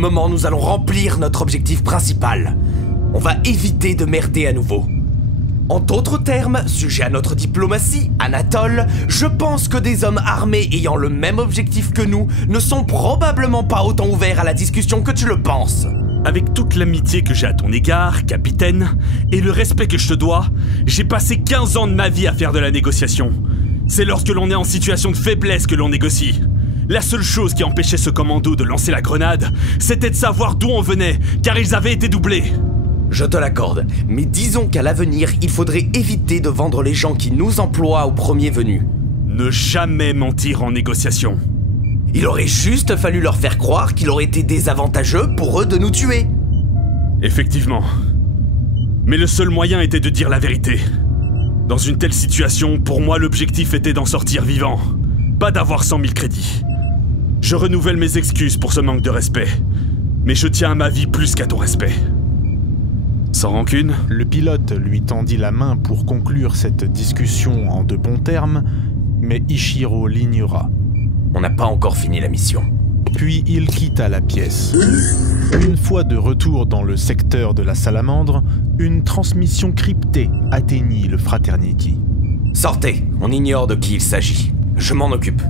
moment, nous allons remplir notre objectif principal. On va éviter de merder à nouveau. En d'autres termes, sujet à notre diplomatie, Anatole, je pense que des hommes armés ayant le même objectif que nous ne sont probablement pas autant ouverts à la discussion que tu le penses. Avec toute l'amitié que j'ai à ton égard, capitaine, et le respect que je te dois, j'ai passé 15 ans de ma vie à faire de la négociation. C'est lorsque l'on est en situation de faiblesse que l'on négocie. La seule chose qui empêchait ce commando de lancer la grenade, c'était de savoir d'où on venait, car ils avaient été doublés. Je te l'accorde, mais disons qu'à l'avenir, il faudrait éviter de vendre les gens qui nous emploient au premier venu. Ne jamais mentir en négociation. Il aurait juste fallu leur faire croire qu'il aurait été désavantageux pour eux de nous tuer. Effectivement. Mais le seul moyen était de dire la vérité. Dans une telle situation, pour moi, l'objectif était d'en sortir vivant, pas d'avoir 100 000 crédits. Je renouvelle mes excuses pour ce manque de respect, mais je tiens à ma vie plus qu'à ton respect. Sans rancune, le pilote lui tendit la main pour conclure cette discussion en de bons termes, mais Ichiro l'ignora. On n'a pas encore fini la mission. Puis il quitta la pièce. Une fois de retour dans le secteur de la salamandre, une transmission cryptée atteignit le Fraternity. Sortez, on ignore de qui il s'agit. Je m'en occupe.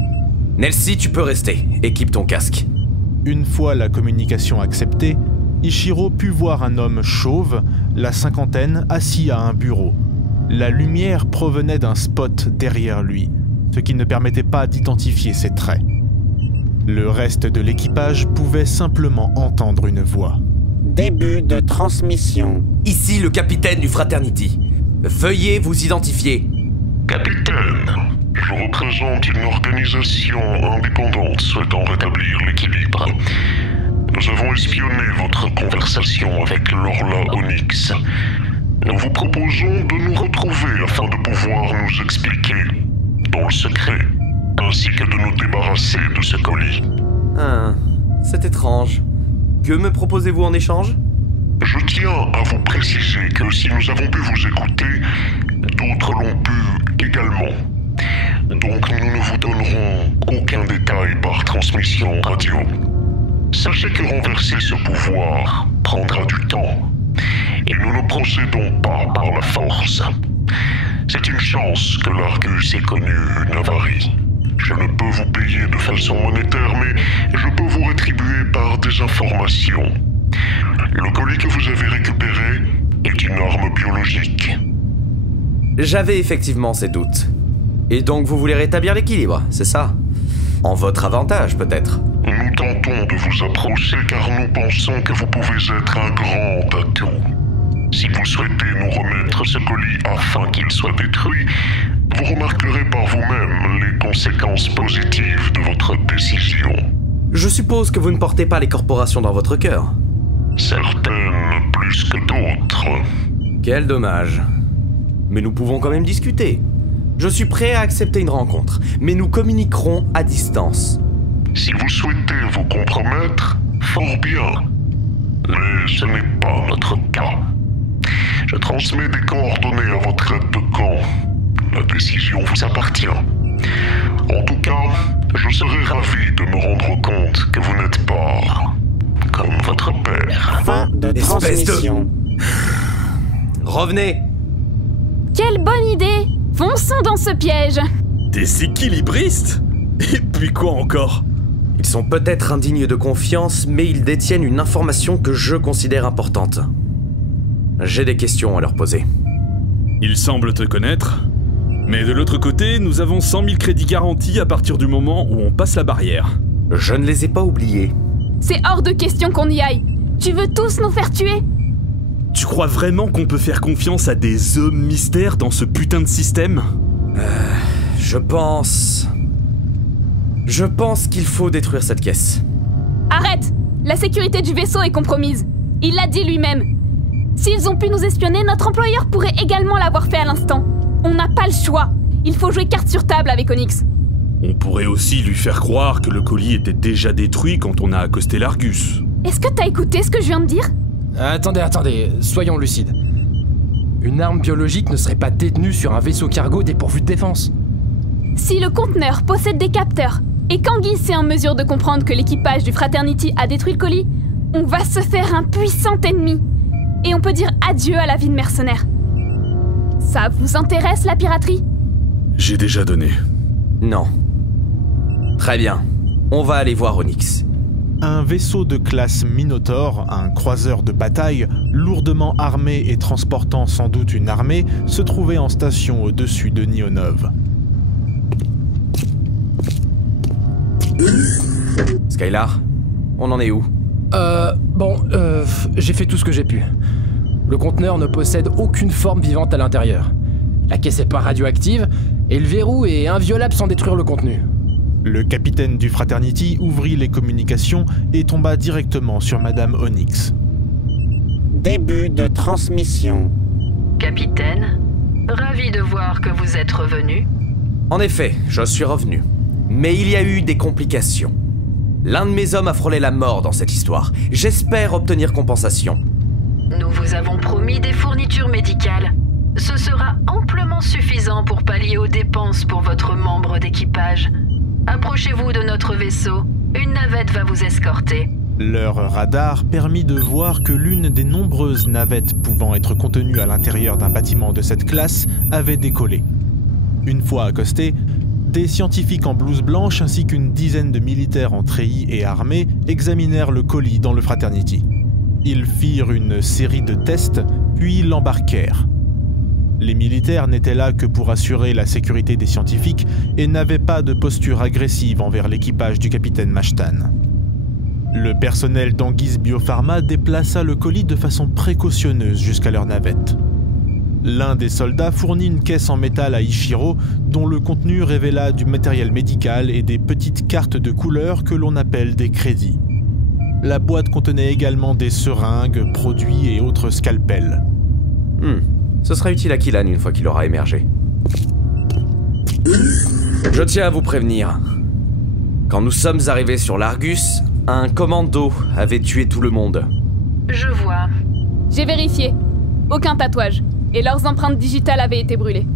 Nelsie, tu peux rester. Équipe ton casque. Une fois la communication acceptée, Ichiro put voir un homme chauve, la cinquantaine, assis à un bureau. La lumière provenait d'un spot derrière lui, ce qui ne permettait pas d'identifier ses traits. Le reste de l'équipage pouvait simplement entendre une voix. Début de transmission. Ici le capitaine du Fraternity. Veuillez vous identifier. Capitaine, je représente une organisation indépendante souhaitant rétablir l'équilibre. Nous avons espionné votre conversation avec l'Orla Onyx. Nous vous proposons de nous retrouver afin de pouvoir nous expliquer, dans le secret, ainsi que de nous débarrasser de ce colis. Ah, c'est étrange. Que me proposez-vous en échange? Je tiens à vous préciser que si nous avons pu vous écouter, d'autres l'ont pu également. Donc nous ne vous donnerons aucun détail par transmission radio. Sachez que renverser ce pouvoir prendra du temps, et nous ne procédons pas par la force. C'est une chance que l'Argus ait connu une avarie. Je ne peux vous payer de façon monétaire, mais je peux vous rétribuer par des informations. Le colis que vous avez récupéré est une arme biologique. J'avais effectivement ces doutes. Et donc vous voulez rétablir l'équilibre, c'est ça? En votre avantage, peut-être? Nous tentons de vous approcher car nous pensons que vous pouvez être un grand atout. Si vous souhaitez nous remettre ce colis afin qu'il soit détruit, vous remarquerez par vous-même les conséquences positives de votre décision. Je suppose que vous ne portez pas les corporations dans votre cœur. Certaines plus que d'autres. Quel dommage. Mais nous pouvons quand même discuter. Je suis prêt à accepter une rencontre, mais nous communiquerons à distance. Si vous souhaitez vous compromettre, fort bien. Mais ce n'est pas notre cas. Je transmets des coordonnées à votre aide de camp. La décision vous appartient. En tout cas, je serai ravi de me rendre compte que vous n'êtes pas comme votre père. Fin de transmission. Revenez. Quelle bonne idée! Fonçons dans ce piège! Des équilibristes? Et puis quoi encore? Ils sont peut-être indignes de confiance, mais ils détiennent une information que je considère importante. J'ai des questions à leur poser. Ils semblent te connaître, mais de l'autre côté, nous avons 100 000 crédits garantis à partir du moment où on passe la barrière. Je ne les ai pas oubliés. C'est hors de question qu'on y aille! Tu veux tous nous faire tuer? Tu crois vraiment qu'on peut faire confiance à des hommes mystères dans ce putain de système? Je pense qu'il faut détruire cette caisse. Arrête! La sécurité du vaisseau est compromise. Il l'a dit lui-même. S'ils ont pu nous espionner, notre employeur pourrait également l'avoir fait à l'instant. On n'a pas le choix. Il faut jouer carte sur table avec Onyx. On pourrait aussi lui faire croire que le colis était déjà détruit quand on a accosté l'Argus. Est-ce que t'as écouté ce que je viens de dire? Attendez, soyons lucides. Une arme biologique ne serait pas détenue sur un vaisseau cargo dépourvu de défense. Si le conteneur possède des capteurs, et qu'Anguille est en mesure de comprendre que l'équipage du Fraternity a détruit le colis, On va se faire un puissant ennemi. Et on peut dire adieu à la vie de mercenaire. Ça vous intéresse, la piraterie? J'ai déjà donné. Non. Très bien. On va aller voir Onyx. Un vaisseau de classe Minotaur, un croiseur de bataille, lourdement armé et transportant sans doute une armée, se trouvait en station au-dessus de Nionov. Skylar, on en est où? J'ai fait tout ce que j'ai pu. Le conteneur ne possède aucune forme vivante à l'intérieur. La caisse est pas radioactive, et le verrou est inviolable sans détruire le contenu. Le capitaine du Fraternity ouvrit les communications et tomba directement sur Madame Onyx. Début de transmission. Capitaine, ravi de voir que vous êtes revenu. En effet, je suis revenu. Mais il y a eu des complications. L'un de mes hommes a frôlé la mort dans cette histoire. J'espère obtenir compensation. Nous vous avons promis des fournitures médicales. Ce sera amplement suffisant pour pallier aux dépenses pour votre membre d'équipage. Approchez-vous de notre vaisseau. Une navette va vous escorter. Leur radar permit de voir que l'une des nombreuses navettes pouvant être contenues à l'intérieur d'un bâtiment de cette classe avait décollé. Une fois accostés, des scientifiques en blouse blanche ainsi qu'une dizaine de militaires en treillis et armés examinèrent le colis dans le Fraternity. Ils firent une série de tests, puis l'embarquèrent. Les militaires n'étaient là que pour assurer la sécurité des scientifiques et n'avaient pas de posture agressive envers l'équipage du capitaine Mashtan. Le personnel d'Anguisse Biopharma déplaça le colis de façon précautionneuse jusqu'à leur navette. L'un des soldats fournit une caisse en métal à Ichiro dont le contenu révéla du matériel médical et des petites cartes de couleur que l'on appelle des crédits. La boîte contenait également des seringues, produits et autres scalpels. Ce sera utile à Killan une fois qu'il aura émergé. Je tiens à vous prévenir. Quand nous sommes arrivés sur l'Argus, un commando avait tué tout le monde. Je vois. J'ai vérifié. Aucun tatouage. Et leurs empreintes digitales avaient été brûlées.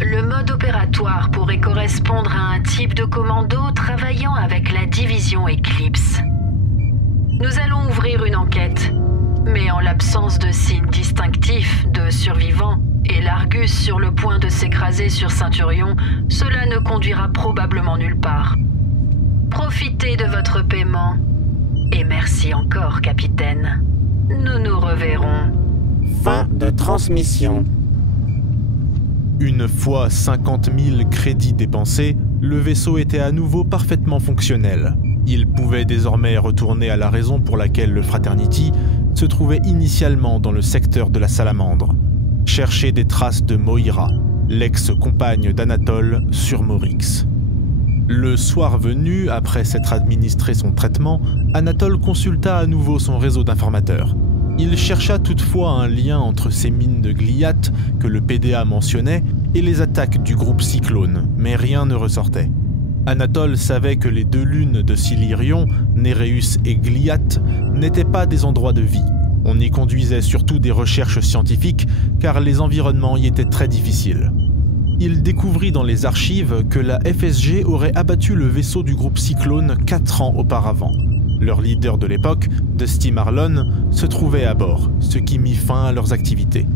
Le mode opératoire pourrait correspondre à un type de commando travaillant avec la division Eclipse. Nous allons ouvrir une enquête. Mais en l'absence de signes distinctifs de survivants et l'Argus sur le point de s'écraser sur Ceinturion, cela ne conduira probablement nulle part. Profitez de votre paiement. Et merci encore, capitaine. Nous nous reverrons. Fin de transmission. Une fois 50 000 crédits dépensés, le vaisseau était à nouveau parfaitement fonctionnel. Il pouvait désormais retourner à la raison pour laquelle le Fraternity se trouvait initialement dans le secteur de la Salamandre, chercher des traces de Moira, l'ex-compagne d'Anatole sur Morix. Le soir venu, après s'être administré son traitement, Anatole consulta à nouveau son réseau d'informateurs. Il chercha toutefois un lien entre ces mines de Gliat que le PDA mentionnait et les attaques du groupe Cyclone, mais rien ne ressortait. Anatole savait que les deux lunes de Silirion, Néréus et Gliat, n'étaient pas des endroits de vie. On y conduisait surtout des recherches scientifiques car les environnements y étaient très difficiles. Il découvrit dans les archives que la FSG aurait abattu le vaisseau du groupe Cyclone 4 ans auparavant. Leur leader de l'époque, Dusty Marlon, se trouvait à bord, ce qui mit fin à leurs activités.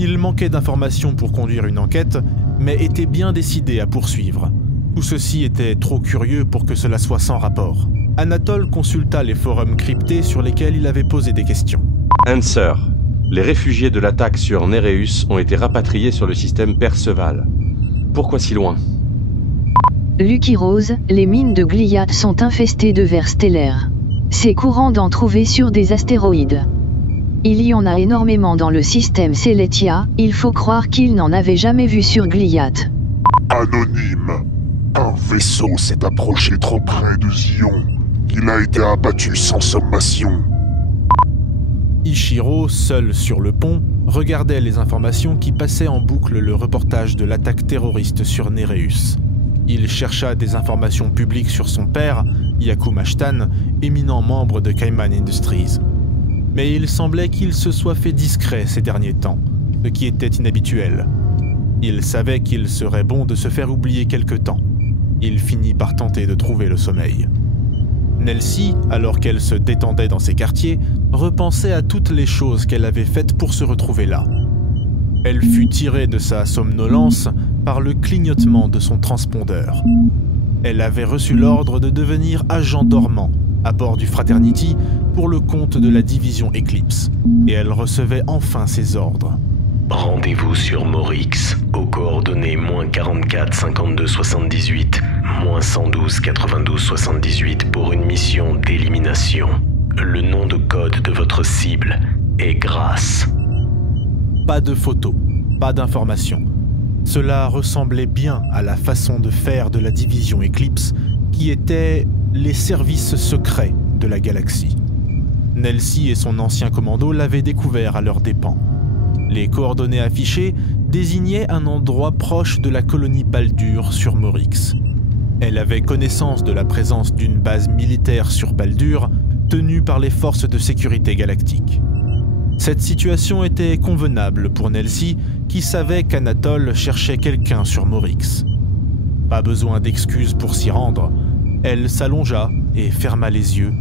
Il manquait d'informations pour conduire une enquête, mais était bien décidé à poursuivre. Tout ceci était trop curieux pour que cela soit sans rapport. Anatole consulta les forums cryptés sur lesquels il avait posé des questions. Answer. Les réfugiés de l'attaque sur Néréus ont été rapatriés sur le système Perceval. Pourquoi si loin? Lucky Rose, les mines de Gliat sont infestées de vers stellaires. C'est courant d'en trouver sur des astéroïdes. Il y en a énormément dans le système Seletia, il faut croire qu'il n'en avait jamais vu sur Gliat. Anonyme. Un vaisseau s'est approché trop près de Zion. Il a été abattu sans sommation. Ichiro, seul sur le pont, regardait les informations qui passaient en boucle le reportage de l'attaque terroriste sur Néréus. Il chercha des informations publiques sur son père, Yaku Mashtan, éminent membre de Cayman Industries. Mais il semblait qu'il se soit fait discret ces derniers temps, ce qui était inhabituel. Il savait qu'il serait bon de se faire oublier quelque temps. Il finit par tenter de trouver le sommeil. Nelsie, alors qu'elle se détendait dans ses quartiers, repensait à toutes les choses qu'elle avait faites pour se retrouver là. Elle fut tirée de sa somnolence par le clignotement de son transpondeur. Elle avait reçu l'ordre de devenir agent dormant à bord du Fraternity pour le compte de la division Eclipse, et elle recevait enfin ses ordres. Rendez-vous sur Morix, aux coordonnées -44 52 78, -112 92 78 pour une mission d'élimination. Le nom de code de votre cible est Grace. Pas de photos, pas d'informations. Cela ressemblait bien à la façon de faire de la division Eclipse, qui était les services secrets de la galaxie. Nelsie et son ancien commando l'avaient découvert à leurs dépens. Les coordonnées affichées désignaient un endroit proche de la colonie Baldur sur Morix. Elle avait connaissance de la présence d'une base militaire sur Baldur, tenue par les forces de sécurité galactiques. Cette situation était convenable pour Nelsie, qui savait qu'Anatole cherchait quelqu'un sur Morix. Pas besoin d'excuses pour s'y rendre. Elle s'allongea et ferma les yeux,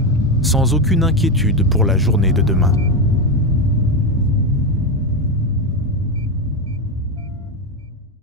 sans aucune inquiétude pour la journée de demain.